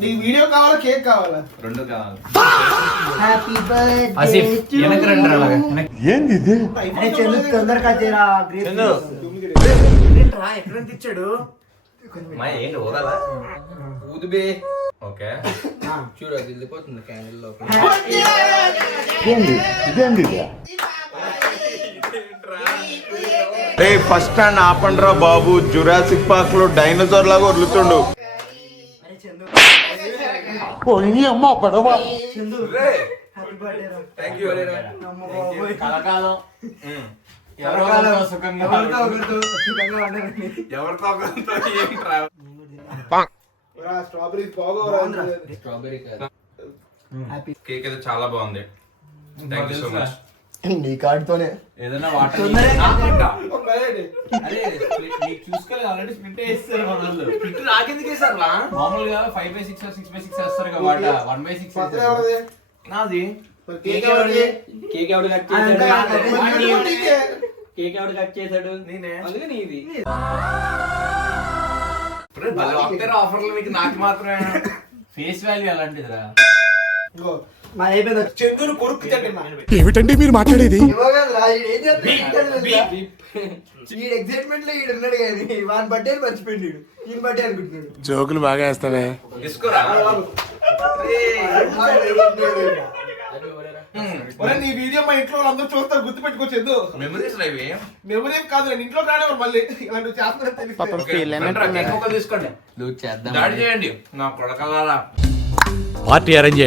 నీ వీడియో కావాలా కేక్ కావాలా? రెండు కావాలి. హ్యాపీ బర్త్డే ఆసిఫ్ వెనక రండి అలాగా. ఏంది ఇది? అరే చందు తొందరగా చేరా చందు ఏంట్రా ఎక్కడ తెచ్చాడు? మా ఏంటి ఊదాలా? ఊదుబే. ఓకే చూడు అది వెళ్ళిపోతుంది క్యాండిల్ లో. ఏంది ఇదేంది ఇది? ఫస్ట్ స్టాండ్ ఆపండ్రా బాబు, జురాసిక్ పార్క్ లో డైనోసార్ లాగా వదులుతుండు. అరే చందు అమ్మ పడవ. చందు హ్యాపీ బర్త్డే రా. Thank you. అమ్మ బాబోయ్. కలకాలం కలకాలం. సుఖంగా ఎవరితో ఒకరితో సుఖంగా ఉండాలని. ఎవరితో ఒకరితో ఏంట్రా? స్ట్రాబెరీ బాగా స్ట్రాబెరీ కాదు. హ్యాపీ కేక్ అయితే చాలా బాగుంది. Thank you so much. నీ కార్డుతోనే ఏదైనా వాటర్ చూసుకోలేదు. ఆల్రెడీ స్ప్లిట్ వేస్తారు మన వాళ్ళు. స్ప్లిట్ నాకెందుకు వేసారు? మామూలుగా 5/6 6/6 వేస్తారు కదా వాట. 1/6 నాది. కేక్ ఎవరిది? కేక్ ఎవడు కట్ కేక్ ఎవడు కట్ చేశాడు? నేనే. అందుకే నీది. ఆఫర్లు మీకు నాకు మాత్రమే. ఫేస్ వాల్యూ అలాంటిదిరా. మా అయిపోయింది. చందును కొరుక్కు తింటున్నా. ఏమిటండి మీరు మాట్లాడేది? ఈ ఎక్సైట్మెంట్ లో ఈడు ఉన్నాడు కానీ వాని బర్త్డే మర్చిపోయింది. ఈయన బర్త్డే అనుకుంటున్నాడు. జోకులు బాగా వేస్తావే. తీసుకోరా. నీ వీడియో మా ఇంట్లో వాళ్ళందరూ చూస్తారు, గుర్తు పెట్టుకోవచ్చు. మెమరీస్ ఇవి. మెమరీ కాదు, నేను ఇంట్లో రానే మళ్ళీ ఇలాంటి చేస్తున్నా తీసుకోండి. దాడి చేయండి నా కొడకల్లారా. పార్టీ అరేంజ్ చేయండి.